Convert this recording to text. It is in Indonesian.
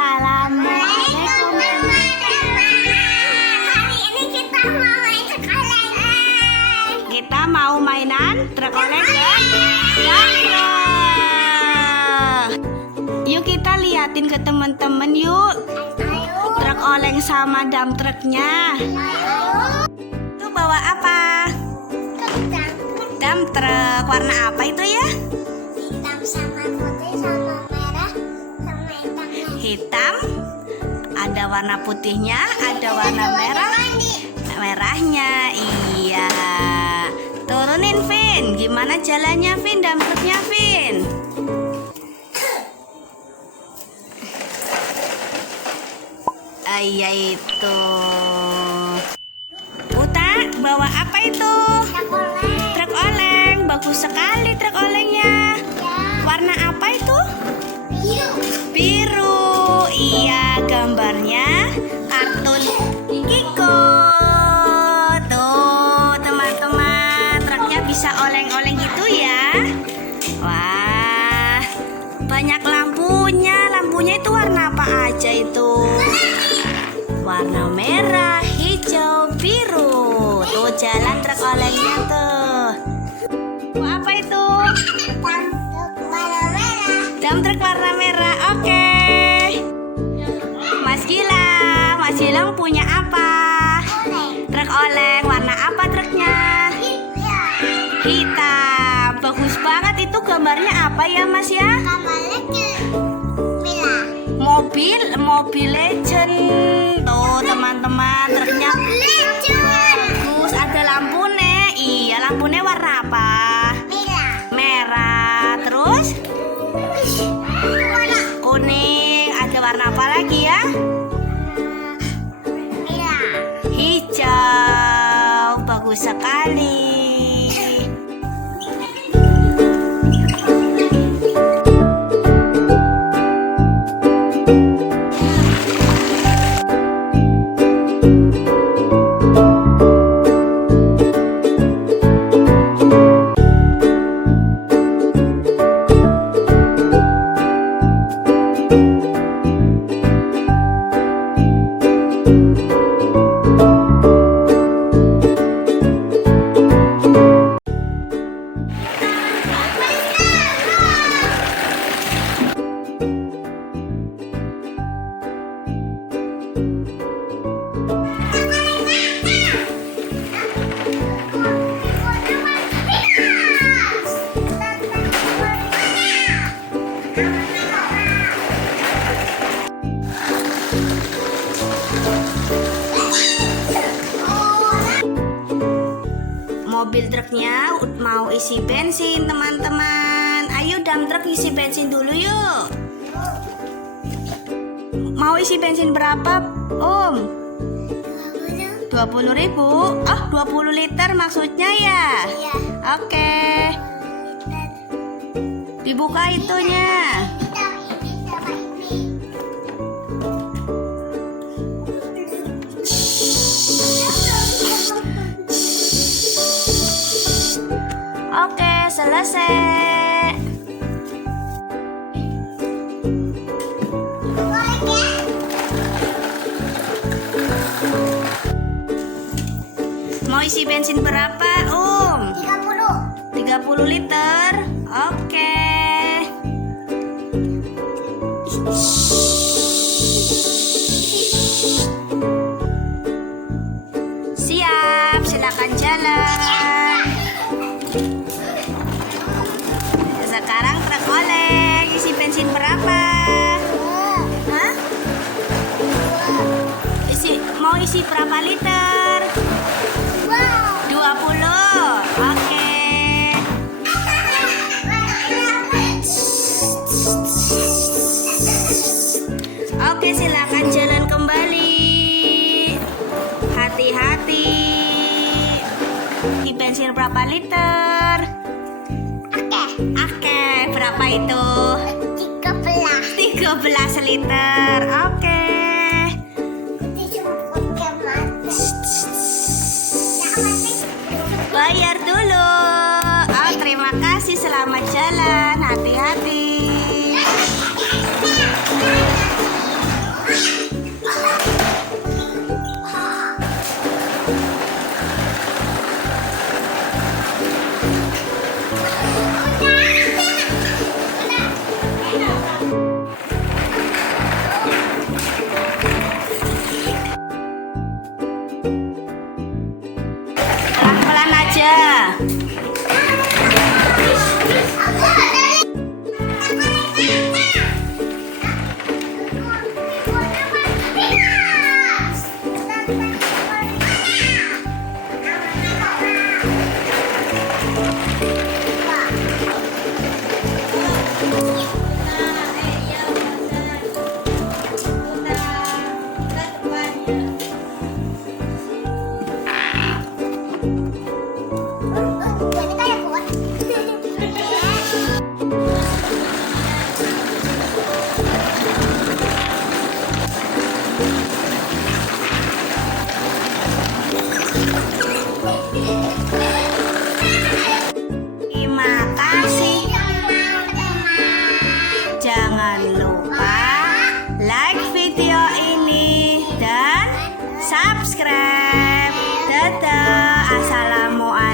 Assalamualaikum. Hari ini kita mau main sekolah. Kita mau mainan truk oleng dan truk. Yuk kita liatin ke teman-teman yuk. Truk oleng sama dump truknya. Itu bawa apa? Dump truk. Warna apa itu ya? Hitam sama putih sama merah sama hitamnya. Hitam. Ada warna putihnya, ada warna merah. Merahnya, iya. Turunin, Vin. Gimana jalannya, Vin? Dump truknya, Vin. Iya itu. Uta, bawa apa itu? Truk oleng. Bagus sekali truk olengnya. Warna apa itu? Biru. Iya, gambarnya kartun Kiko. Tuh, teman-teman, truknya bisa oleng-oleng gitu ya. Wah, banyak lampunya. Lampunya itu warna apa aja itu? Warna merah, hijau, biru. Tuh jalan truk olengnya tuh. Apa itu? Dump truk warna merah. Oke. Mas Gilang punya apa? Truk oleng. Warna apa truknya? Hitam. Bagus banget itu gambarnya apa ya Mas ya? Mobil legend. Tuh teman-teman, truknya bagus. Ada lampunya. Iya, lampunya warna apa? Merah. Terus kuning. Ada warna apa lagi ya? Hijau. Bagus sekali. Mobil truknya mau isi bensin teman-teman. Ayo dump truk isi bensin dulu yuk. Mau isi bensin berapa Om? 20.000. Oh 20 liter maksudnya ya? Iya. Oke. Dibuka itunya. Oke, selesai. Mau isi bensin berapa, Om? 30 liter. Oke. Siap, silakan jalan. Sekarang truk oleng isi bensin berapa? Hah? Mau isi berapa liter? 20. Oke. Oke, silakan jalan kembali. Hati-hati. Di bensin berapa liter? Oke, berapa itu? 13 liter. Oke. Bayar dulu. Oh, terima kasih. Selamat jalan. Hati-hati. Terima kasih. Jangan lupa like video ini dan subscribe. Dadah. Assalamualaikum.